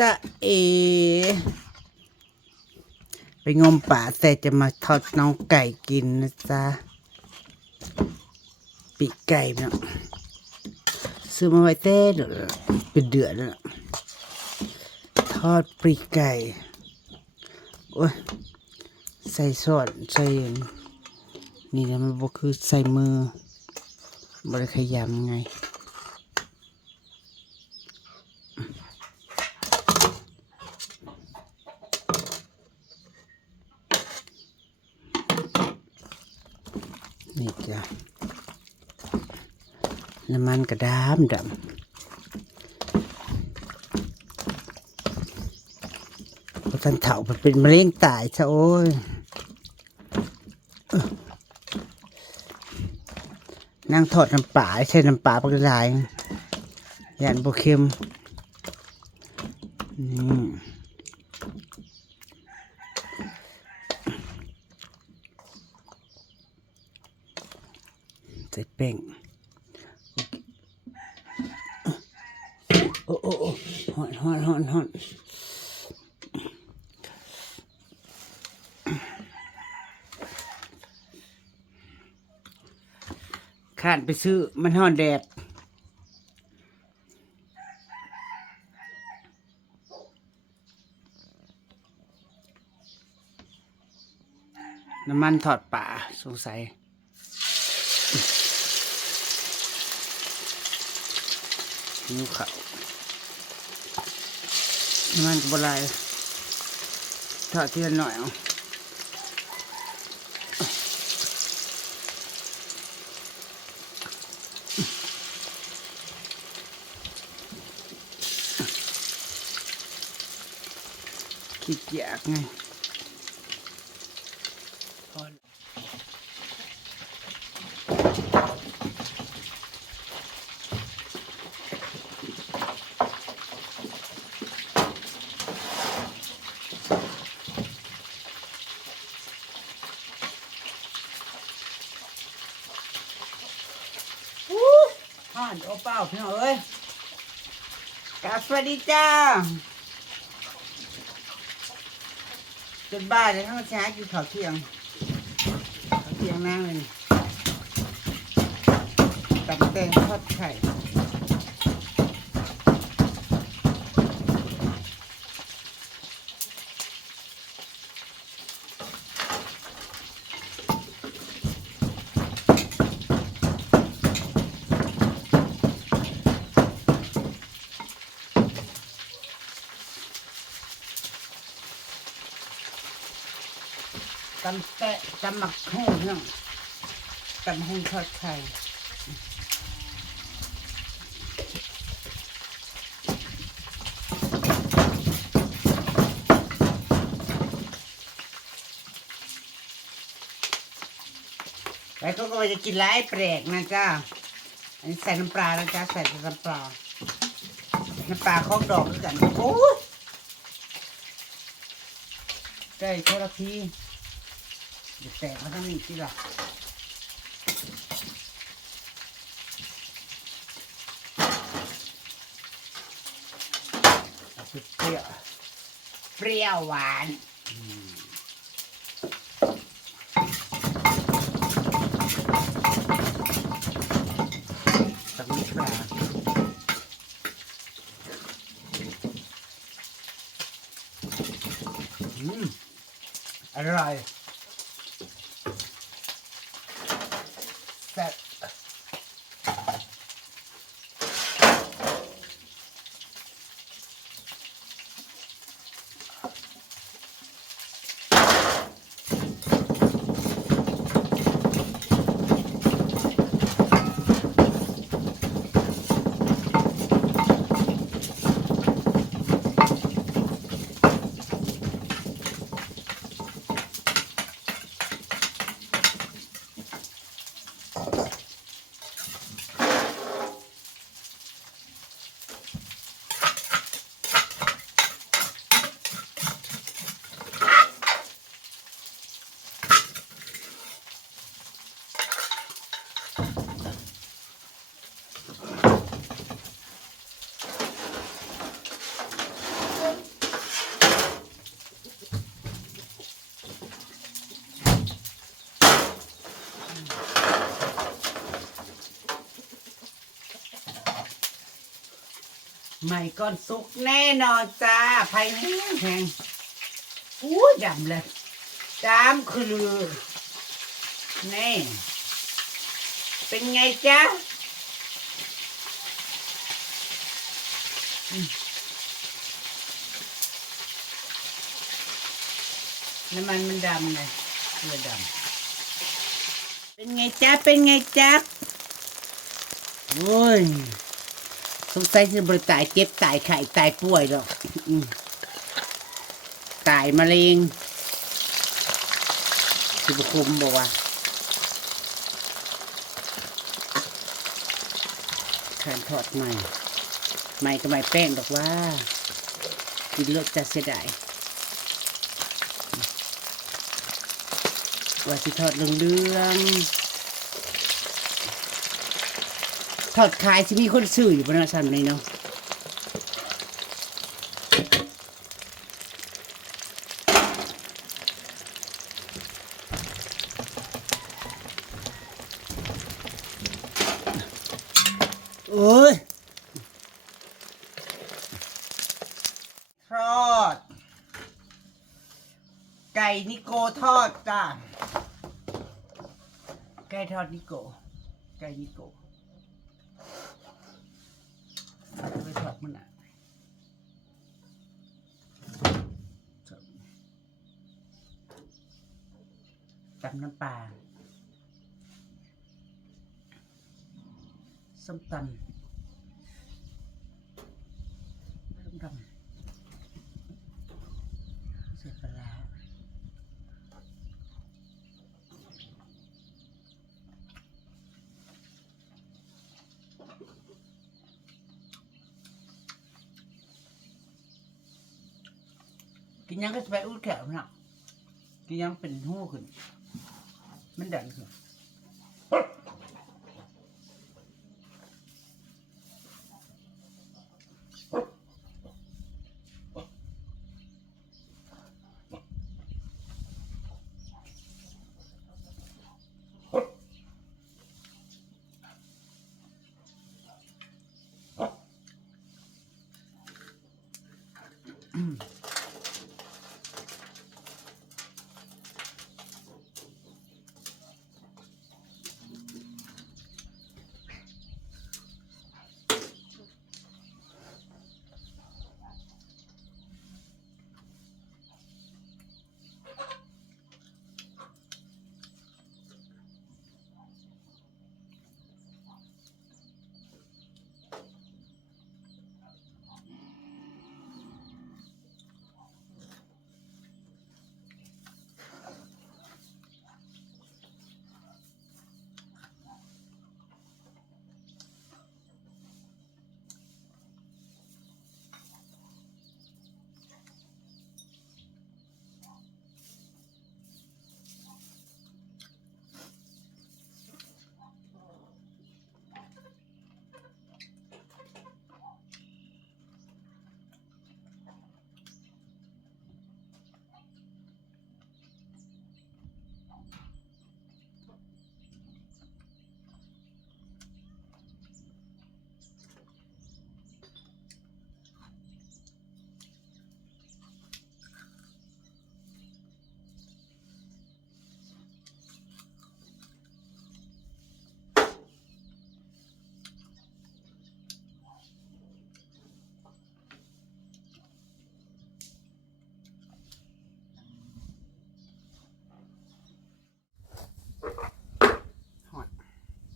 จะเอไปงมป่าแต่จะมาทอดน้องไก่กินนะจ๊ะปีกไก่เนาะซื้อมาไว้เต้เดือดเป็นเดือดแล้วทอดปีกไก่โอ้ยใส่ซอสใส่นี่นะมันบอกคือใส่มือบริขยำไงนี่จ้ะน้ำมันกระดามดำเพราะท่านเถามันเป็นมะเร็งตายซะโอ้ยนั่งทอดน้ำปลาใช้น้ำปลาปลากระไดยันโบเค็มใส่แป้งโอ้โอ้โอ้ฮอนข้านไปซื้อมันห่อนแดดน้ำมันทอดป่าสงสัยนิ้วเขาน้ำมันกระไรทอดเทียนหน่อยเอาขี้เกียจไงห่านโอ้เป้าพี่น้องเอ้ยกราบสวัสดีจ้าจนบ้านเลยทั้งเช้ากินข้าวเที่ยงนั่งเลยตับแตงทอดไข่ตำแตะตำหมักหุ้งเนาะตำหุ้งทอดไข่แล้วก็จะกินไล่แปลกนะจ้าอันนี้ใส่น้ำปลาแล้วจ้าใส่น้ำปลาข้องดอกด้วยกันโอ้ยได้เท่าไรพี่เดี๋ยวแตกมาทั้งนี้สิล่ะเปรี้ยวหวานตักน้ำปลาอร่อยแซ่บ ใหม่ก้อนสุกแน่นอนจ้าไผ่แห้งแห้งอู้ดำเลยดำคือลือนี่เป็นไงจ๊ะน้ำมันดำเลยเลือดดำเป็นไงจ๊ะเป็นไงจ๊ะโอ้ยสงสัยจะบริตายเจ็บตายไข้ตายป่วยหรอกตายมะเร็งสิบคุมบอกว่าทานทอดใหม่ก็ไม่แป้งดอกว่ากินรสจะเสียดายว่าสิทอดเหลืองๆทอดขายสิมีคนซื้ออยู่บนนั้นสั่นเลยเนาะโอ้ยทอดไก่นิโกทอดจ้าไก่ทอดนิโกไก่นิโกไปทอดมันอ่ะตำน้ำปลาส้มตำใส่ปลาร้ากินยังก็จะไปอุดแขวนะกินยังเป็นหู้ขึ้นมันดันขึ้น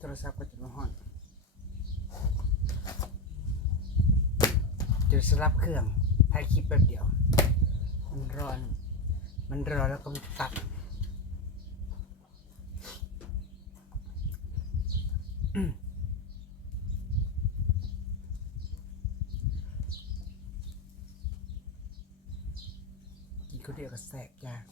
โทรศัพท์ก็จะมาห้อนจะสลับเครื่องถ่ายคลิปแป๊บเดียวมันร้อนแล้วก็ตัดกินคนเดียวก็แสบยาก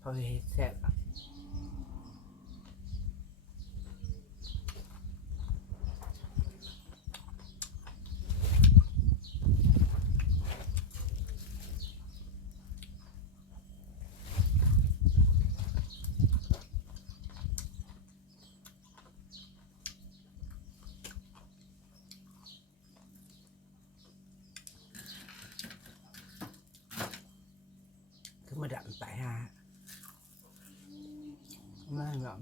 พอเห็นแสบ หาไม่หรอก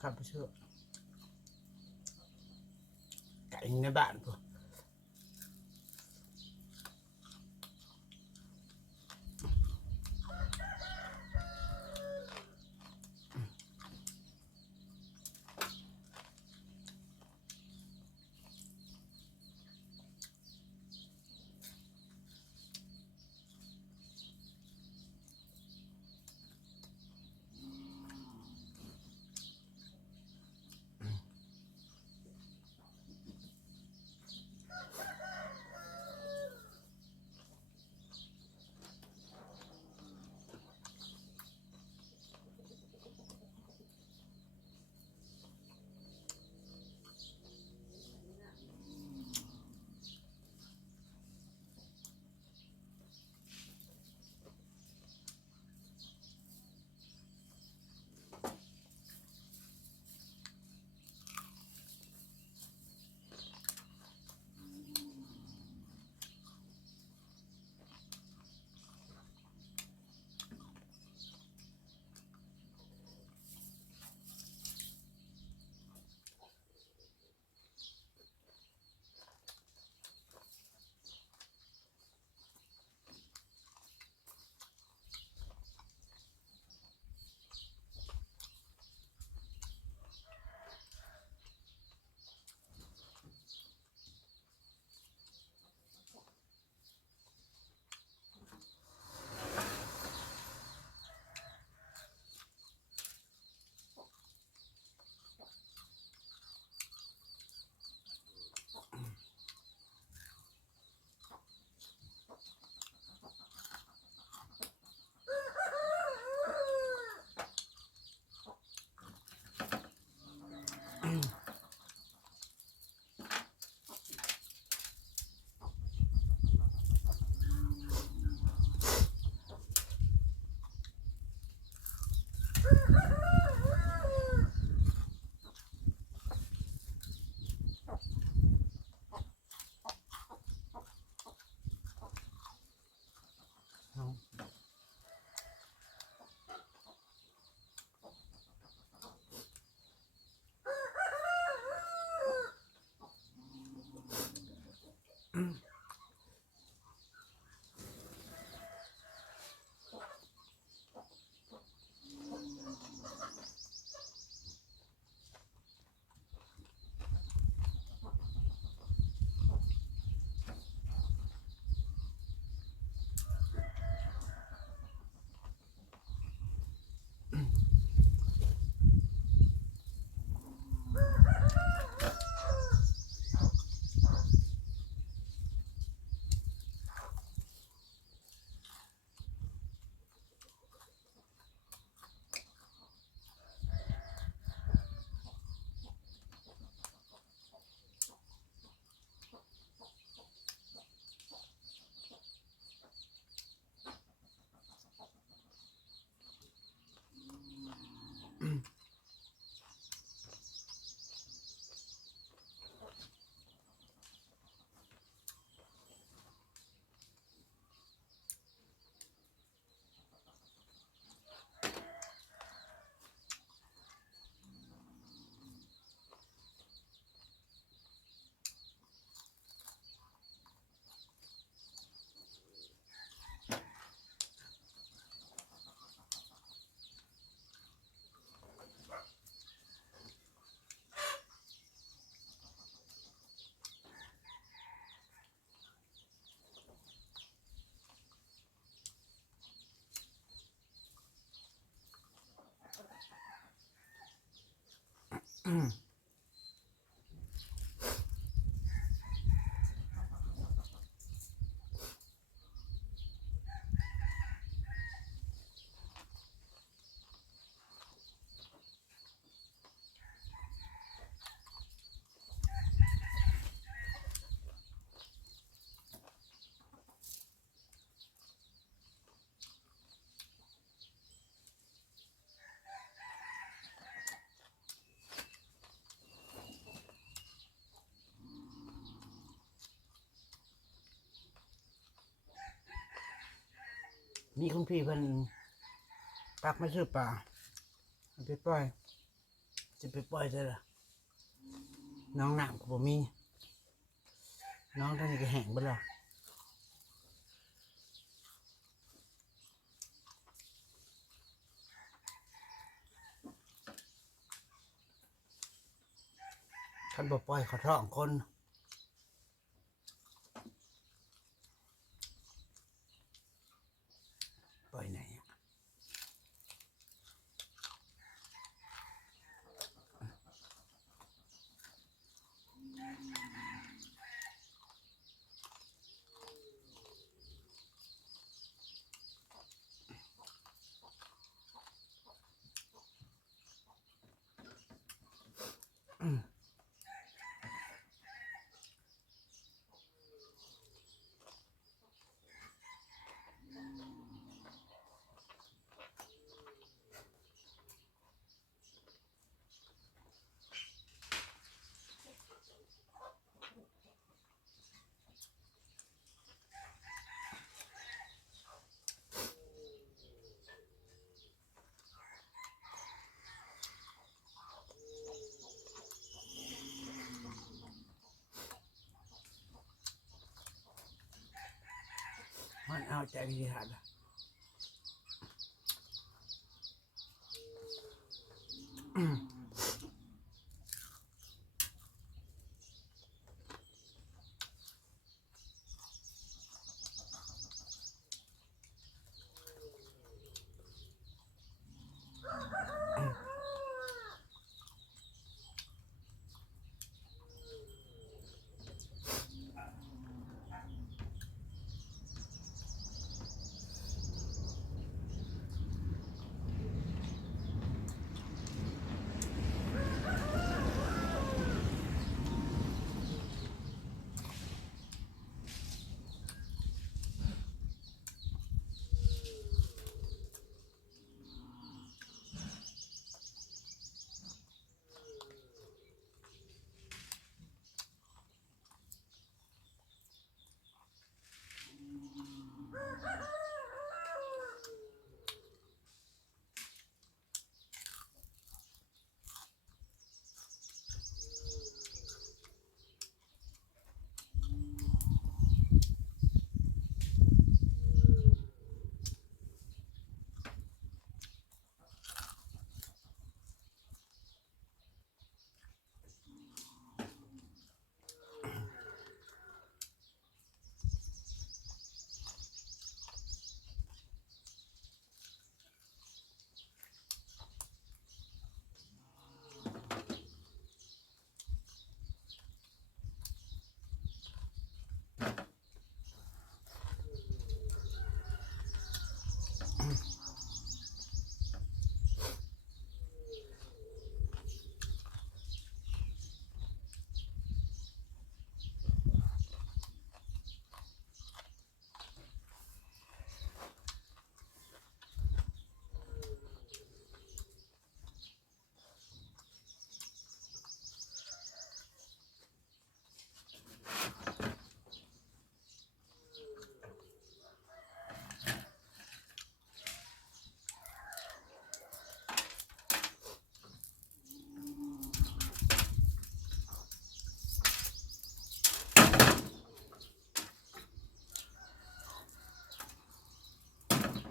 ขับไปเชื่อไก่ในบ้านพวก มีคุณพี่เพิ่นปักมาซื้อปลาเอาไปปล่อยจะไปปล่อยได้ล่ะน้องน้ำก็บ่มีน้องท่านนี้ก็แห้งเบิดแล้วคันบ่ปล่อยเขาท้องคนปล่อยไหนมันเอาใจดีหัด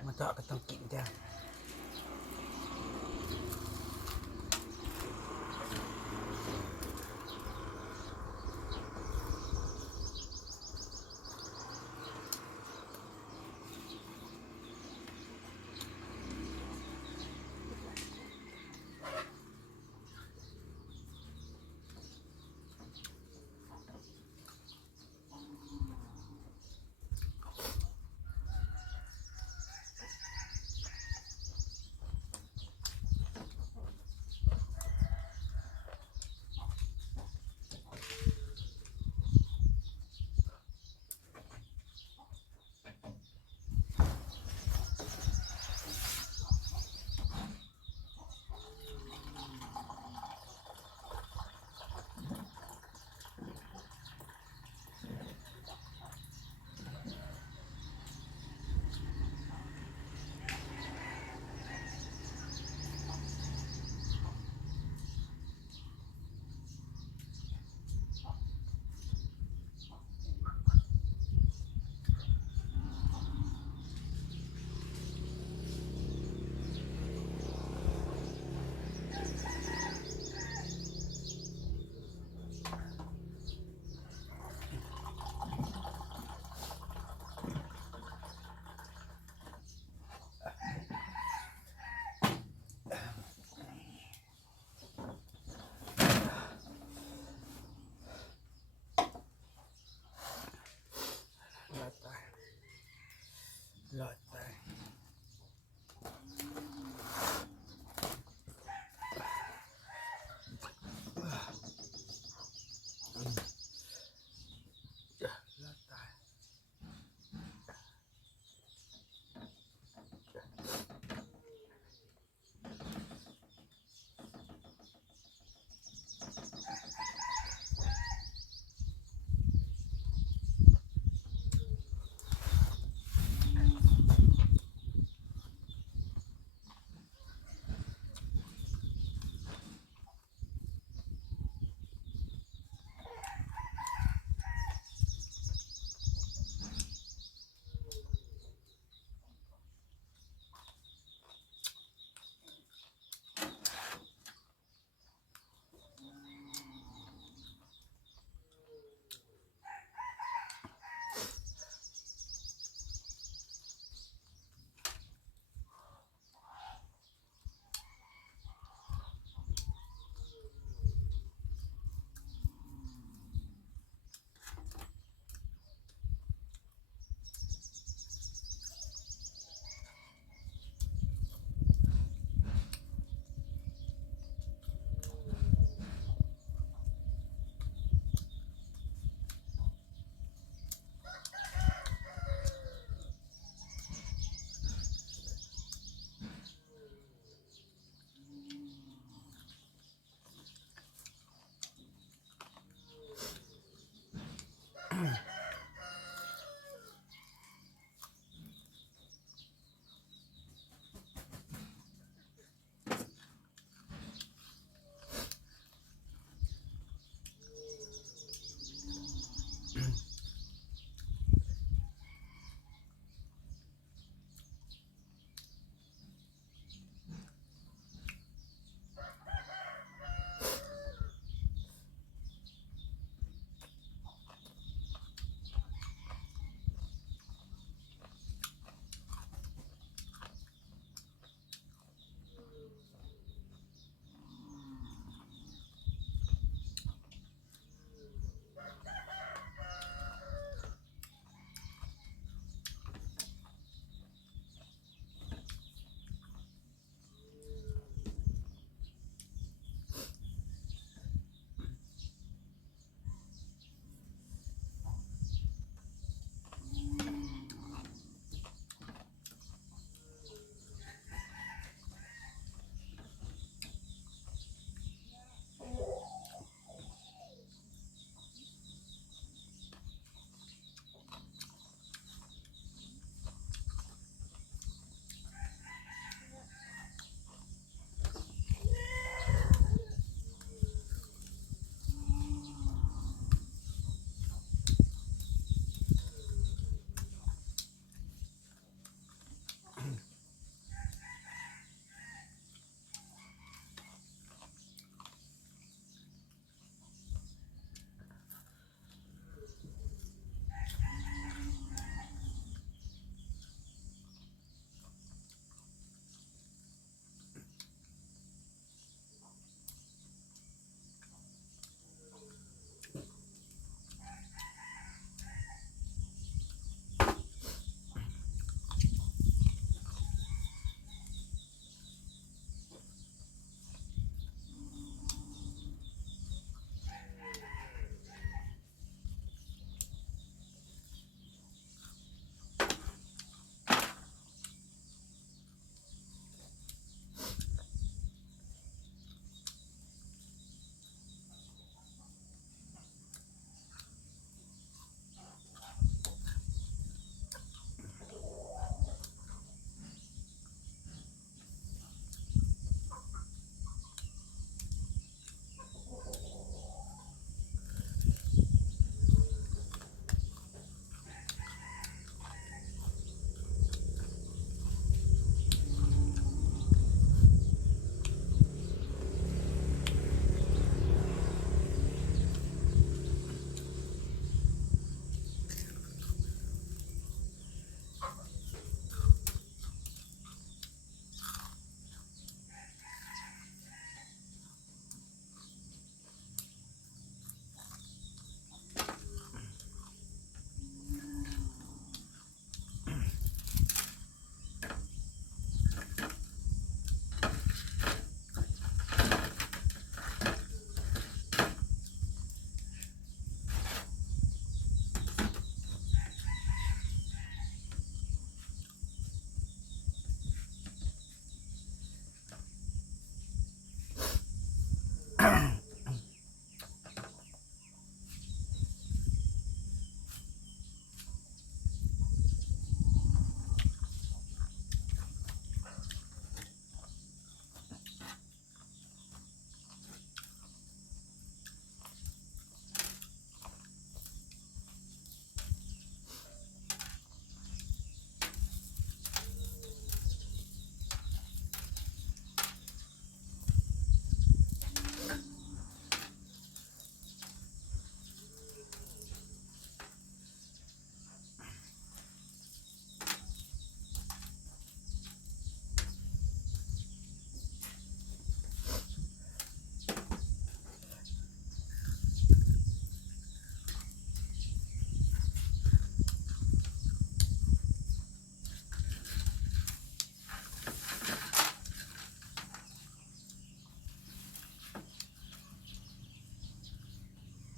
มาเจาะก็ต้องกินจ้ะ